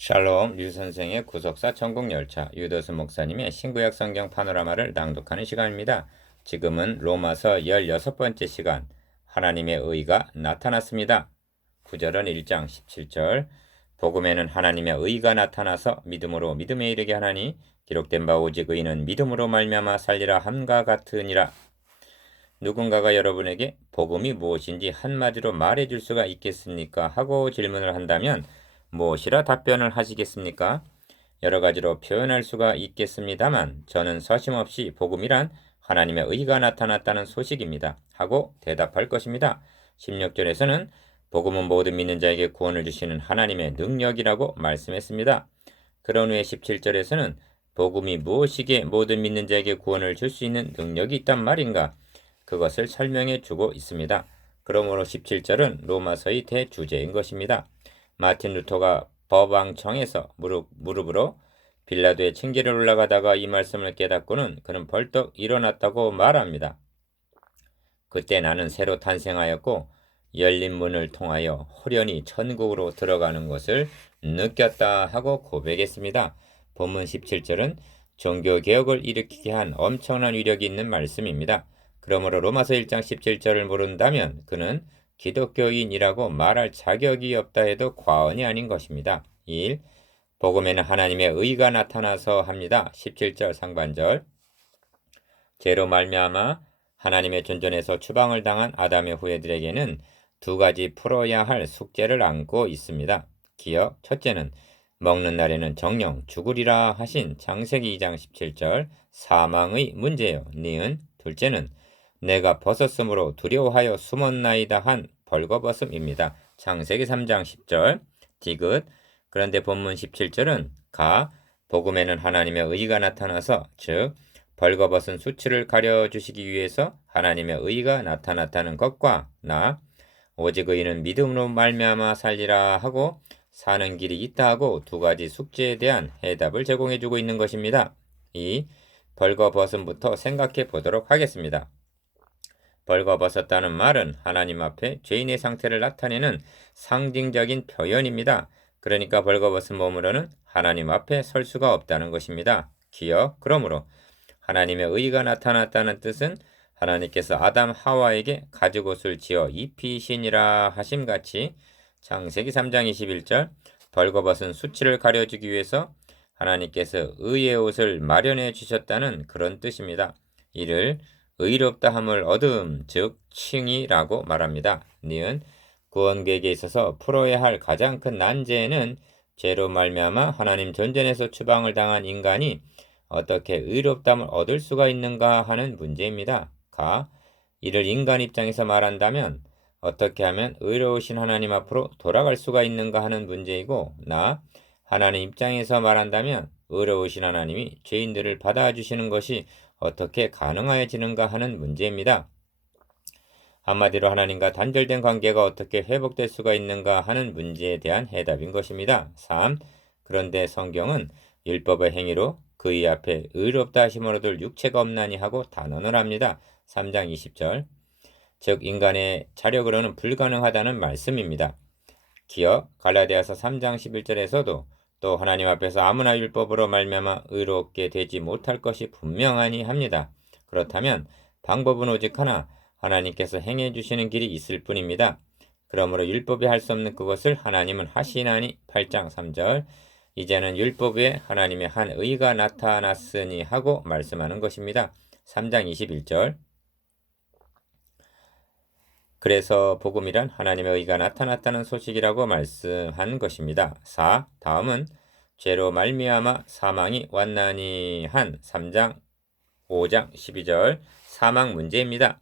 샬롬 류선생의 구속사 천국열차 유도수 목사님의 신구약 성경 파노라마를 낭독하는 시간입니다. 지금은 로마서 16번째 시간 하나님의 의가 나타났습니다. 구절은 1장 17절 복음에는 하나님의 의가 나타나서 믿음으로 믿음에 이르게 하나니 기록된 바 오직 의는 믿음으로 말미암아 살리라 함과 같으니라. 누군가가 여러분에게 복음이 무엇인지 한마디로 말해줄 수가 있겠습니까? 하고 질문을 한다면 무엇이라 답변을 하시겠습니까? 여러 가지로 표현할 수가 있겠습니다만 저는 서심없이 복음이란 하나님의 의가 나타났다는 소식입니다. 하고 대답할 것입니다. 16절에서는 복음은 모든 믿는 자에게 구원을 주시는 하나님의 능력이라고 말씀했습니다. 그런 후에 17절에서는 복음이 무엇이기에 모든 믿는 자에게 구원을 줄 수 있는 능력이 있단 말인가? 그것을 설명해 주고 있습니다. 그러므로 17절은 로마서의 대주제인 것입니다. 마틴 루터가 법왕청에서 무릎으로 빌라도의 층계를 올라가다가 이 말씀을 깨닫고는 그는 벌떡 일어났다고 말합니다. 그때 나는 새로 탄생하였고 열린 문을 통하여 호련히 천국으로 들어가는 것을 느꼈다 하고 고백했습니다. 본문 17절은 종교개혁을 일으키게 한 엄청난 위력이 있는 말씀입니다. 그러므로 로마서 1장 17절을 모른다면 그는 기독교인이라고 말할 자격이 없다 해도 과언이 아닌 것입니다. 1. 복음에는 하나님의 의가 나타나서 합니다. 17절 상반절 죄로 말미암아 하나님의 존전에서 추방을 당한 아담의 후예들에게는 두 가지 풀어야 할 숙제를 안고 있습니다. 기억, 첫째는 먹는 날에는 정령 죽으리라 하신 창세기 2장 17절 사망의 문제요. 니은 둘째는 내가 벗었으므로 두려워하여 숨었나이다 한 벌거벗음입니다. 창세기 3장 10절 디귿 그런데 본문 17절은 복음에는 하나님의 의가 나타나서 즉 벌거벗은 수치를 가려주시기 위해서 하나님의 의가 나타났다는 것과 오직 의는 믿음으로 말미암아 살리라 하고 사는 길이 있다 하고 두 가지 숙제에 대한 해답을 제공해주고 있는 것입니다. 이 벌거벗음부터 생각해 보도록 하겠습니다. 벌거벗었다는 말은 하나님 앞에 죄인의 상태를 나타내는 상징적인 표현입니다. 그러니까 벌거벗은 몸으로는 하나님 앞에 설 수가 없다는 것입니다. 기억, 그러므로 하나님의 의가 나타났다는 뜻은 하나님께서 아담 하와에게 가죽옷을 지어 입히시니라 하심같이 창세기 3장 21절 벌거벗은 수치를 가려주기 위해서 하나님께서 의의 옷을 마련해 주셨다는 그런 뜻입니다. 이를 의롭다 함을 얻음 즉 칭이라고 말합니다. 니은 구원계획에 있어서 풀어야 할 가장 큰 난제는 죄로 말미암아 하나님 존전에서 추방을 당한 인간이 어떻게 의롭담을 얻을 수가 있는가 하는 문제입니다. 이를 인간 입장에서 말한다면 어떻게 하면 의로우신 하나님 앞으로 돌아갈 수가 있는가 하는 문제이고 하나님 입장에서 말한다면 의로우신 하나님이 죄인들을 받아주시는 것이 어떻게 가능해지는가 하는 문제입니다. 한마디로 하나님과 단절된 관계가 어떻게 회복될 수가 있는가 하는 문제에 대한 해답인 것입니다. 3. 그런데 성경은 율법의 행위로 그의 앞에 의롭다 하심을 얻을 육체가 없나니 하고 단언을 합니다. 3장 20절 즉 인간의 자력으로는 불가능하다는 말씀입니다. 기억 갈라디아서 3장 11절에서도 또 하나님 앞에서 아무나 율법으로 말미암아 의롭게 되지 못할 것이 분명하니 합니다. 그렇다면 방법은 오직 하나 하나님께서 행해 주시는 길이 있을 뿐입니다. 그러므로 율법이 할 수 없는 그것을 하나님은 하시나니 8장 3절 이제는 율법 위에 하나님의 한 의가 나타났으니 하고 말씀하는 것입니다. 3장 21절 그래서 복음이란 하나님의 의가 나타났다는 소식이라고 말씀한 것입니다. 4. 다음은 죄로 말미암아 사망이 왔나니 한 3장 5장 12절 사망 문제입니다.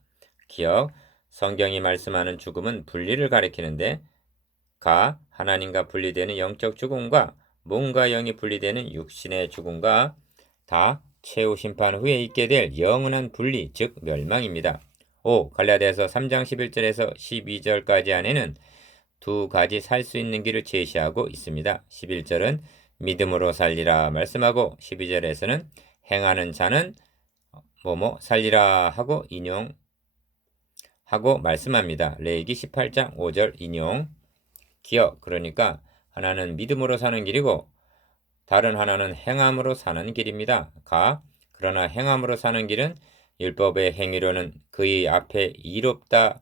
기억 성경이 말씀하는 죽음은 분리를 가리키는데 하나님과 분리되는 영적 죽음과 몸과 영이 분리되는 육신의 죽음과 최후 심판 후에 있게 될 영원한 분리 즉 멸망입니다. 5. 갈라디아서 3장 11절에서 12절까지 안에는 두 가지 살 수 있는 길을 제시하고 있습니다. 11절은 믿음으로 살리라 말씀하고 12절에서는 행하는 자는 살리라 하고 인용하고 말씀합니다. 레위기 18장 5절 인용 기억 그러니까 하나는 믿음으로 사는 길이고 다른 하나는 행함으로 사는 길입니다. 그러나 행함으로 사는 길은 율법의 행위로는 그의 앞에 의롭다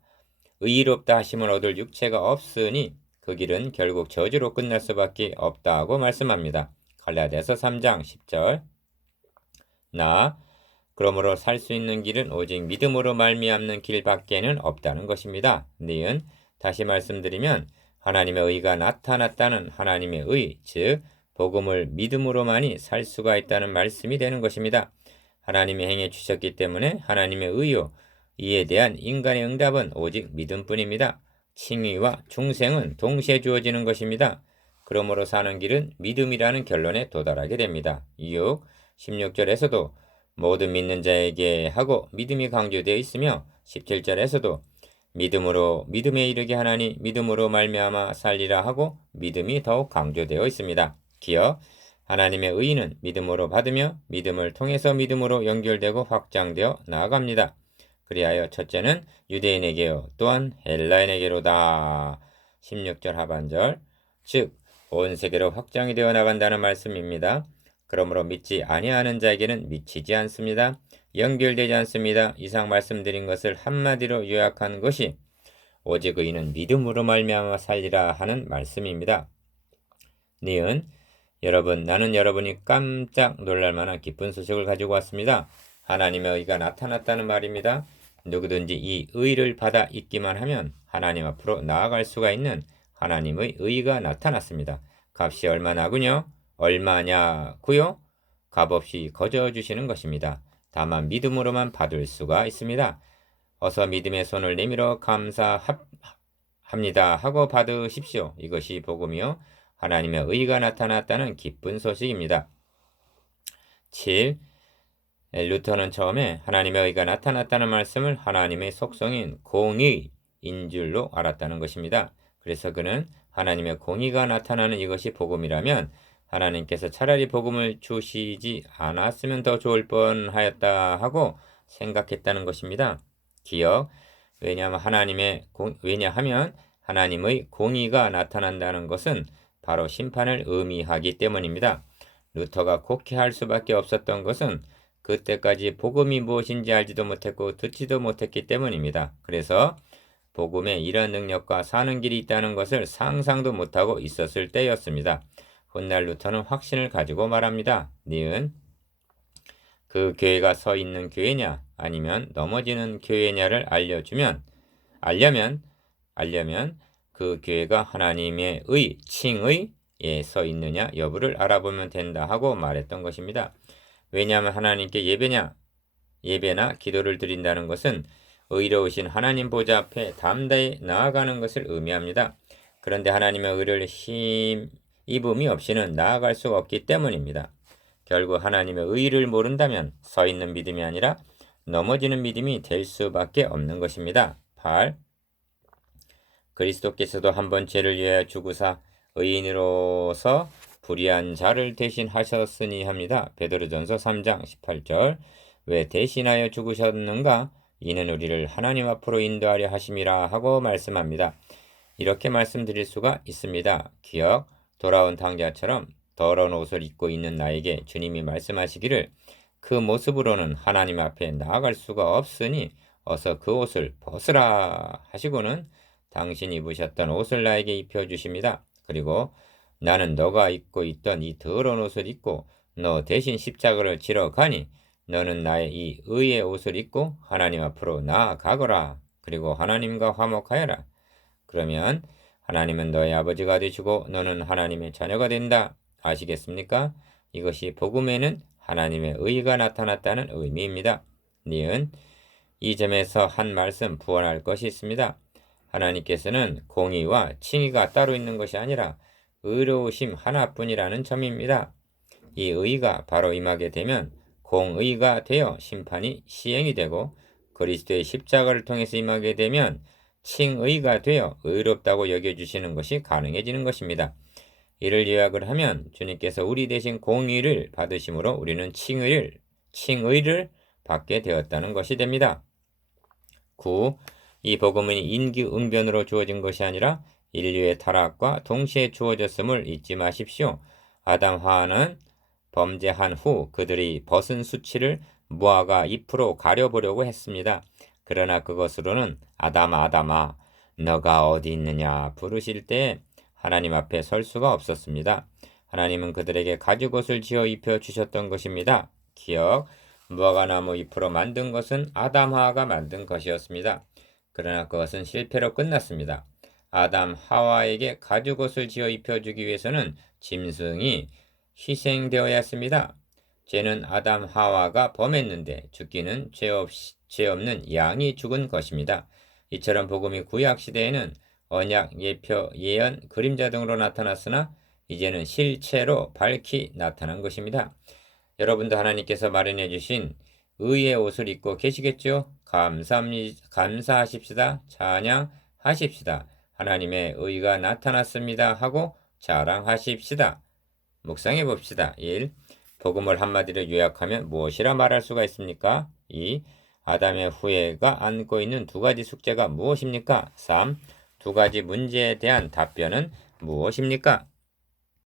하심을 얻을 육체가 없으니 그 길은 결국 저주로 끝날 수밖에 없다고 말씀합니다. 갈라디아서 3장 10절. 그러므로 살 수 있는 길은 오직 믿음으로 말미암는 길밖에는 없다는 것입니다. 니은 다시 말씀드리면 하나님의 의가 나타났다는 하나님의 의, 즉 복음을 믿음으로만이 살 수가 있다는 말씀이 되는 것입니다. 하나님이 행해 주셨기 때문에 하나님의 의요, 이에 대한 인간의 응답은 오직 믿음뿐입니다. 칭의와 중생은 동시에 주어지는 것입니다. 그러므로 사는 길은 믿음이라는 결론에 도달하게 됩니다. 16절에서도 모든 믿는 자에게 하고 믿음이 강조되어 있으며 17절에서도 믿음에 이르게 하나니 믿음으로 말미암아 살리라 하고 믿음이 더욱 강조되어 있습니다. 기억, 하나님의 의는 믿음으로 받으며 믿음을 통해서 믿음으로 연결되고 확장되어 나아갑니다. 그리하여 첫째는 유대인에게요 또한 헬라인에게로다. 16절 하반절, 즉 온 세계로 확장이 되어 나간다는 말씀입니다. 그러므로 믿지 아니하는 자에게는 미치지 않습니다. 연결되지 않습니다. 이상 말씀드린 것을 한마디로 요약한 것이 오직 의인은 믿음으로 말미암아 살리라 하는 말씀입니다. 니은 나는 여러분이 깜짝 놀랄 만한 기쁜 소식을 가지고 왔습니다. 하나님의 의가 나타났다는 말입니다. 누구든지 이 의를 받아 있기만 하면 하나님 앞으로 나아갈 수가 있는 하나님의 의가 나타났습니다. 값이 얼마나군요? 얼마냐고요? 값없이 거저 주시는 것입니다. 다만 믿음으로만 받을 수가 있습니다. 어서 믿음의 손을 내밀어 감사합니다 하고 받으십시오. 이것이 복음이요 하나님의 의가 나타났다는 기쁜 소식입니다. 7. 루터는 처음에 하나님의 의가 나타났다는 말씀을 하나님의 속성인 공의인 줄로 알았다는 것입니다. 그래서 그는 하나님의 공의가 나타나는 이것이 복음이라면 하나님께서 차라리 복음을 주시지 않았으면 더 좋을 뻔하였다 하고 생각했다는 것입니다. 기억, 왜냐하면 하나님의 공의가 나타난다는 것은 바로 심판을 의미하기 때문입니다. 루터가 곡해할 수밖에 없었던 것은 그때까지 복음이 무엇인지 알지도 못했고 듣지도 못했기 때문입니다. 그래서 복음에 이런 능력과 사는 길이 있다는 것을 상상도 못하고 있었을 때였습니다. 훗날 루터는 확신을 가지고 말합니다. 니은 그 교회가 서 있는 교회냐 아니면 넘어지는 교회냐를 알려면 그 교회가 하나님의 칭의에 서 있느냐 여부를 알아보면 된다 하고 말했던 것입니다. 왜냐하면 하나님께 예배나 기도를 드린다는 것은 의로우신 하나님 보좌 앞에 담대히 나아가는 것을 의미합니다. 그런데 하나님의 의를 힘입음이 없이는 나아갈 수가 없기 때문입니다. 결국 하나님의 의를 모른다면 서 있는 믿음이 아니라 넘어지는 믿음이 될 수밖에 없는 것입니다. 8. 그리스도께서도 한번 죄를 위하여 죽으사 의인으로서 불의한 자를 대신하셨으니 합니다. 베드로전서 3장 18절. 왜 대신하여 죽으셨는가? 이는 우리를 하나님 앞으로 인도하려 하심이라 하고 말씀합니다. 이렇게 말씀드릴 수가 있습니다. 기억, 돌아온 탕자처럼 더러운 옷을 입고 있는 나에게 주님이 말씀하시기를 그 모습으로는 하나님 앞에 나아갈 수가 없으니 어서 그 옷을 벗으라 하시고는 당신 입으셨던 옷을 나에게 입혀주십니다. 그리고 나는 너가 입고 있던 이 더러운 옷을 입고 너 대신 십자가를 지러 가니 너는 나의 이 의의 옷을 입고 하나님 앞으로 나아가거라. 그리고 하나님과 화목하여라. 그러면 하나님은 너의 아버지가 되시고 너는 하나님의 자녀가 된다. 아시겠습니까? 이것이 복음에는 하나님의 의가 나타났다는 의미입니다. 니은 이 점에서 한 말씀 부언할 것이 있습니다. 하나님께서는 공의와 칭의가 따로 있는 것이 아니라 의로우심 하나뿐이라는 점입니다. 이 의가 바로 임하게 되면 공의가 되어 심판이 시행이 되고 그리스도의 십자가를 통해서 임하게 되면 칭의가 되어 의롭다고 여겨주시는 것이 가능해지는 것입니다. 이를 요약을 하면 주님께서 우리 대신 공의를 받으심으로 우리는 칭의를 받게 되었다는 것이 됩니다. 9. 이 복음은 인기응변으로 주어진 것이 아니라 인류의 타락과 동시에 주어졌음을 잊지 마십시오. 아담 하와는 범죄한 후 그들이 벗은 수치를 무화과 잎으로 가려보려고 했습니다. 그러나 그것으로는 아담아 아담아 너가 어디 있느냐 부르실 때 하나님 앞에 설 수가 없었습니다. 하나님은 그들에게 가죽옷을 지어 입혀 주셨던 것입니다. 기억, 무화과나무 잎으로 만든 것은 아담 하와가 만든 것이었습니다. 그러나 그것은 실패로 끝났습니다. 아담 하와에게 가죽옷을 지어 입혀주기 위해서는 짐승이 희생되어야 했습니다. 죄는 아담 하와가 범했는데 죽기는 죄 없는 양이 죽은 것입니다. 이처럼 복음이 구약 시대에는 언약, 예표, 예언, 그림자 등으로 나타났으나 이제는 실체로 밝히 나타난 것입니다. 여러분도 하나님께서 마련해 주신 의의 옷을 입고 계시겠죠? 감사하십시다. 찬양하십시다. 하나님의 의가 나타났습니다 하고 자랑하십시다. 묵상해 봅시다. 1. 복음을 한마디로 요약하면 무엇이라 말할 수가 있습니까? 2. 아담의 후예가 안고 있는 두 가지 숙제가 무엇입니까? 3. 두 가지 문제에 대한 답변은 무엇입니까?